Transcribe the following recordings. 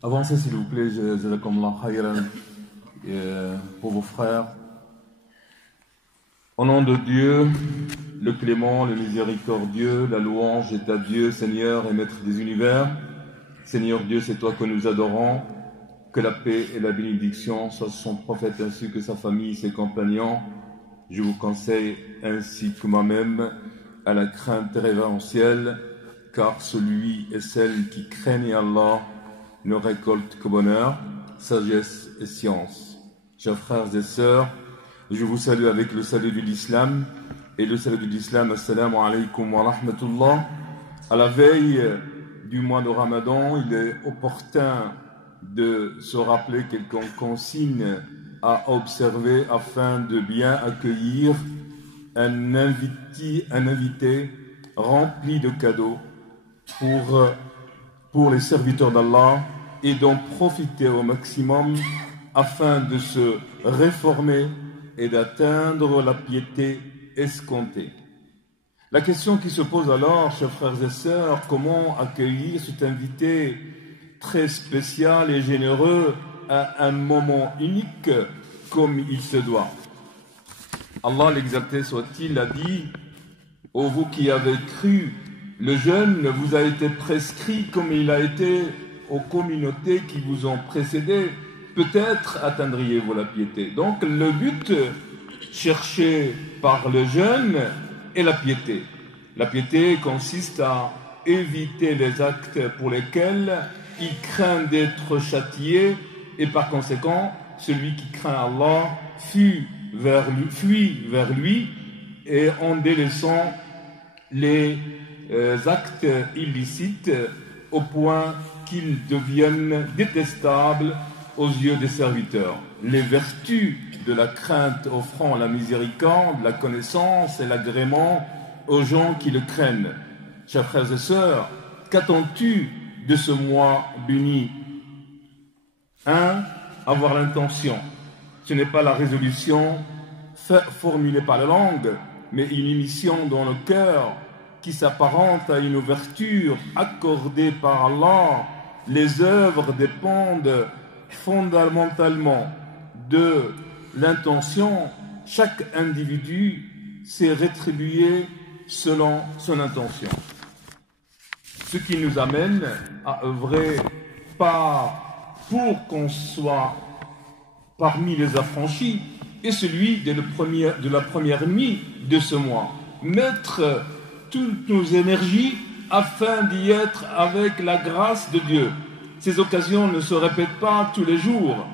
Avancez s'il vous plaît, jazakumullah khayran, pour vos frères. Au nom de Dieu, le clément, le miséricordieux, la louange est à Dieu, Seigneur et Maître des univers. Seigneur Dieu, c'est toi que nous adorons. Que la paix et la bénédiction soient sur son prophète ainsi que sa famille, ses compagnons. Je vous conseille ainsi que moi-même à la crainte révérentielle, car celui et celle qui craignent Allah ne récoltent que bonheur, sagesse et science. Chers frères et sœurs, je vous salue avec le salut de l'islam. Et le salut de l'islam, assalamu alaikum wa rahmatullah. À la veille du mois de Ramadan, il est opportun de se rappeler quelques consignes à observer afin de bien accueillir un invité rempli de cadeaux pour les serviteurs d'Allah et d'en profiter au maximum afin de se réformer et d'atteindre la piété escomptée. La question qui se pose alors, chers frères et sœurs, comment accueillir cet invité très spécial et généreux à un moment unique comme il se doit. Allah l'exalté soit-il a dit: ô vous qui avez cru, le jeûne vous a été prescrit comme il a été aux communautés qui vous ont précédé, peut-être atteindriez-vous la piété. Donc le but cherché par le jeûne est la piété. La piété consiste à éviter les actes pour lesquels il craint d'être châtié, et par conséquent, celui qui craint Allah fuit vers lui et en délaissant les actes illicites au point qu'ils deviennent détestables aux yeux des serviteurs. Les vertus de la crainte offrant la miséricorde, la connaissance et l'agrément aux gens qui le craignent. Chers frères et sœurs, qu'attends-tu de ce mois béni? 1. Avoir l'intention. Ce n'est pas la résolution formulée par la langue, mais une émission dans le cœur qui s'apparente à une ouverture accordée par Allah. Les œuvres dépendent fondamentalement de l'intention. Chaque individu s'est rétribué selon son intention. Ce qui nous amène à œuvrer pas pour qu'on soit parmi les affranchis, et celui de la première nuit de ce mois. Mettre toutes nos énergies afin d'y être avec la grâce de Dieu. Ces occasions ne se répètent pas tous les jours.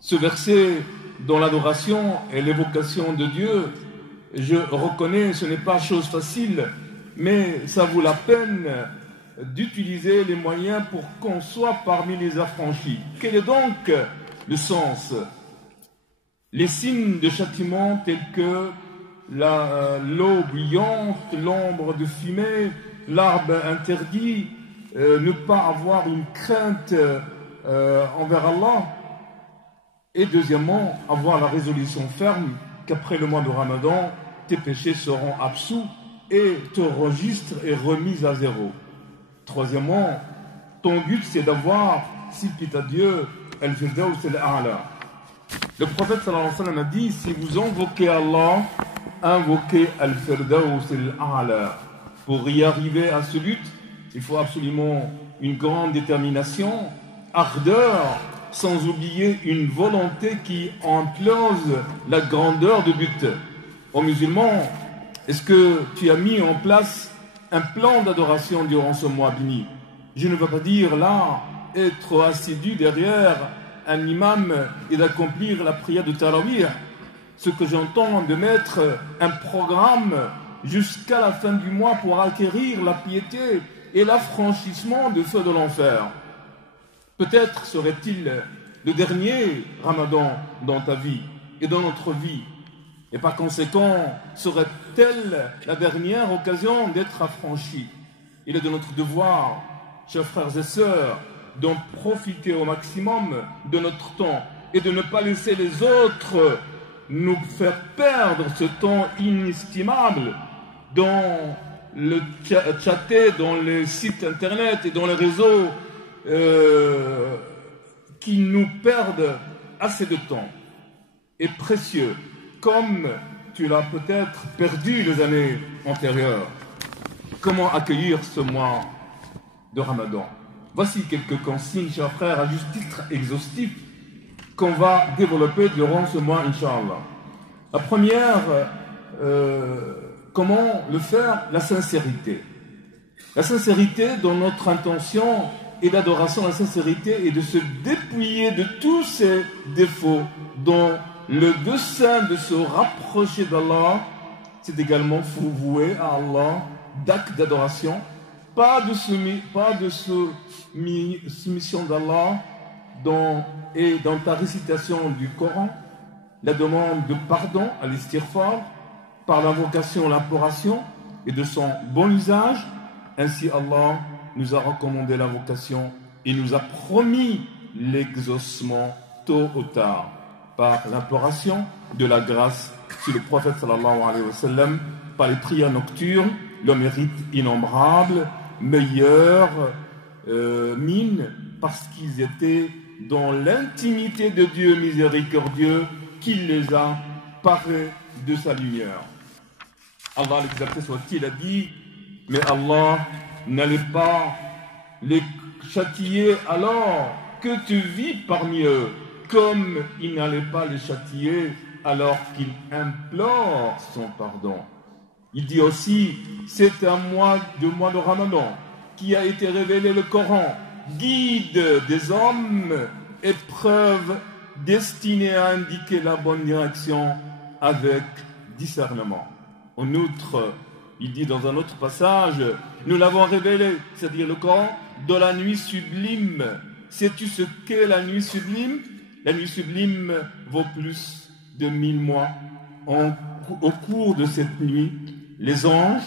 Se verser dans l'adoration et l'évocation de Dieu, je reconnais, ce n'est pas chose facile, mais ça vaut la peine d'utiliser les moyens pour qu'on soit parmi les affranchis. Quel est donc le sens? Les signes de châtiment tels que l'eau bouillante, l'ombre de fumée, l'arbre interdit, ne pas avoir une crainte envers Allah, et deuxièmement, avoir la résolution ferme qu'après le mois de Ramadan, tes péchés seront absous et ton registre est remis à zéro. Troisièmement, ton but c'est d'avoir, s'il plaît à Dieu, al-firdaus al-a'la. Le prophète sallallahu alayhi wa sallam a dit: si vous invoquez Allah, invoquez al-firdaus al-a'la. Pour y arriver à ce but, il faut absolument une grande détermination, ardeur, sans oublier une volonté qui implose la grandeur du but. Aux musulmans, est-ce que tu as mis en place un plan d'adoration durant ce mois béni? Je ne veux pas dire là être assidu derrière un imam et d'accomplir la prière de Tarawih. Ce que j'entends, de mettre un programme jusqu'à la fin du mois pour acquérir la piété et l'affranchissement du feu de l'enfer. Peut-être serait-il le dernier Ramadan dans ta vie et dans notre vie. Et par conséquent, serait-elle la dernière occasion d'être affranchi? Il est de notre devoir, chers frères et sœurs, d'en profiter au maximum de notre temps et de ne pas laisser les autres nous faire perdre ce temps inestimable dans le chatter, dans les sites internet et dans les réseaux qui nous perdent assez de temps et précieux, comme tu l'as peut-être perdu les années antérieures. Comment accueillir ce mois de Ramadan? Voici quelques consignes, chers frères, à juste titre exhaustif, qu'on va développer durant ce mois, Inch'Allah. La première, comment le faire? La sincérité. La sincérité dans notre intention et l'adoration, la sincérité est de se dépouiller de tous ces défauts dont le dessein de se rapprocher d'Allah, c'est également vouer à Allah d'actes d'adoration, pas de soumission d'Allah dans ta récitation du Coran, la demande de pardon à l'istighfar, par l'invocation, l'imploration et de son bon usage. Ainsi Allah nous a recommandé l'invocation et nous a promis l'exaucement tôt ou tard par l'imploration de la grâce sur le prophète sallallahu alayhi wa sallam, par les prières nocturnes, le mérite innombrable, meilleure mine, parce qu'ils étaient dans l'intimité de Dieu miséricordieux qui les a parés de sa lumière. Allah l'exalté soit-il a dit, mais Allah n'allait pas les châtier alors que tu vis parmi eux, comme il n'allait pas les châtier alors qu'il implore son pardon. Il dit aussi, c'est un mois de Ramadan qui a été révélé le Coran, guide des hommes, épreuve destinée à indiquer la bonne direction avec discernement. En outre, il dit dans un autre passage, nous l'avons révélé, c'est-à-dire le Coran, dans la nuit sublime. Sais-tu ce qu'est la nuit sublime? La nuit sublime vaut plus de 1000 mois. Au cours de cette nuit, les anges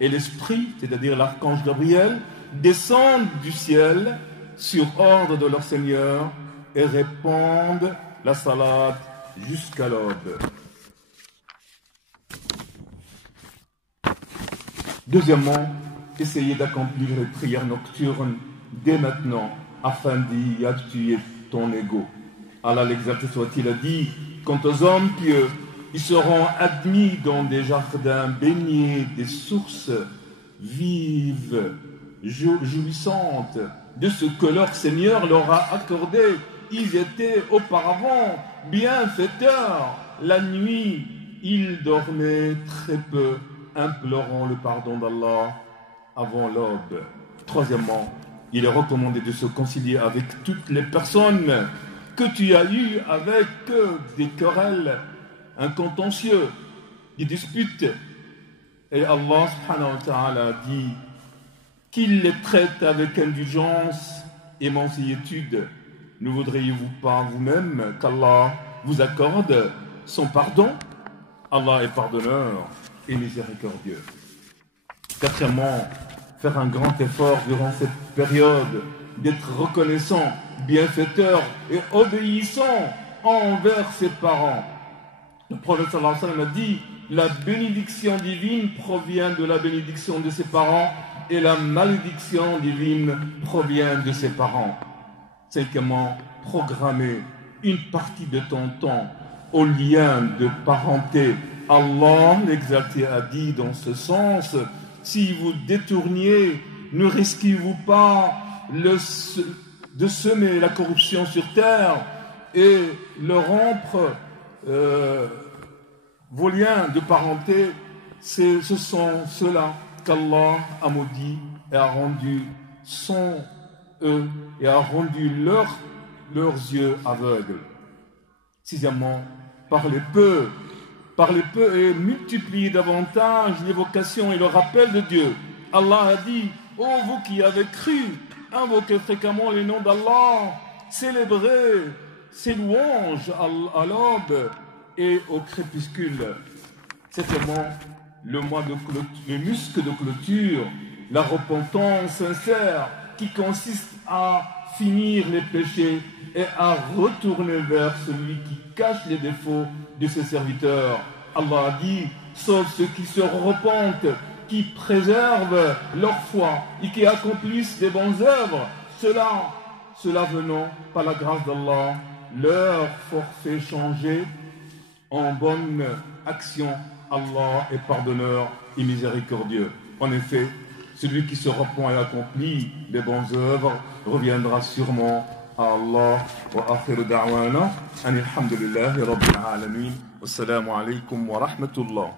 et l'esprit, c'est-à-dire l'archange Gabriel, descendent du ciel sur ordre de leur Seigneur et répandent la salade jusqu'à l'aube. Deuxièmement, essayez d'accomplir les prières nocturnes dès maintenant afin d'y habituer ton ego. Allah l'exalté soit-il a dit, quant aux hommes pieux, ils seront admis dans des jardins baignés des sources vives, jouissantes de ce que leur Seigneur leur a accordé. Ils étaient auparavant bienfaiteurs. La nuit, ils dormaient très peu, implorant le pardon d'Allah avant l'aube. Troisièmement, il est recommandé de se concilier avec toutes les personnes que tu as eues avec des querelles, un contentieux, des disputes. Et Allah subhanahu wa ta'ala dit qu'il les traite avec indulgence et mansuétude. Ne voudriez-vous pas vous-même qu'Allah vous accorde son pardon? Allah est pardonneur et miséricordieux. Quatrièmement, faire un grand effort durant cette période d'être reconnaissant, bienfaiteur et obéissant envers ses parents. Le prophète sallallahu alayhi wa sallam a dit, la bénédiction divine provient de la bénédiction de ses parents et la malédiction divine provient de ses parents. Cinquièmement, programmer une partie de ton temps au lien de parenté. Allah l'exalté a dit dans ce sens, si vous détourniez, ne risquez-vous pas de semer la corruption sur terre et le rompre vos liens de parenté? Ce sont ceux-là qu'Allah a maudit et a rendu sans eux et a rendu leurs yeux aveugles. Sixièmement, parlez peu et multipliez davantage l'évocation et le rappel de Dieu. Allah a dit, ô vous qui avez cru, invoquez fréquemment les noms d'Allah, célébrez ses louanges à l'aube et au crépuscule. Septièmement, le muscle de clôture, la repentance sincère qui consiste à finir les péchés et à retourner vers celui qui cache les défauts de ses serviteurs. Allah a dit, sauf ceux qui se repentent, qui préservent leur foi et qui accomplissent des bonnes œuvres, ceux-là cela venant, par la grâce d'Allah, leur forfait changé en bonne action. Allah est pardonneur et miséricordieux. En effet, celui qui se repent et accomplit les bonnes œuvres reviendra sûrement à Allah. Wa akhiru da'wana anil hamdulillahi rabbil alamin. Wassalamu alaykum wa rahmatullah.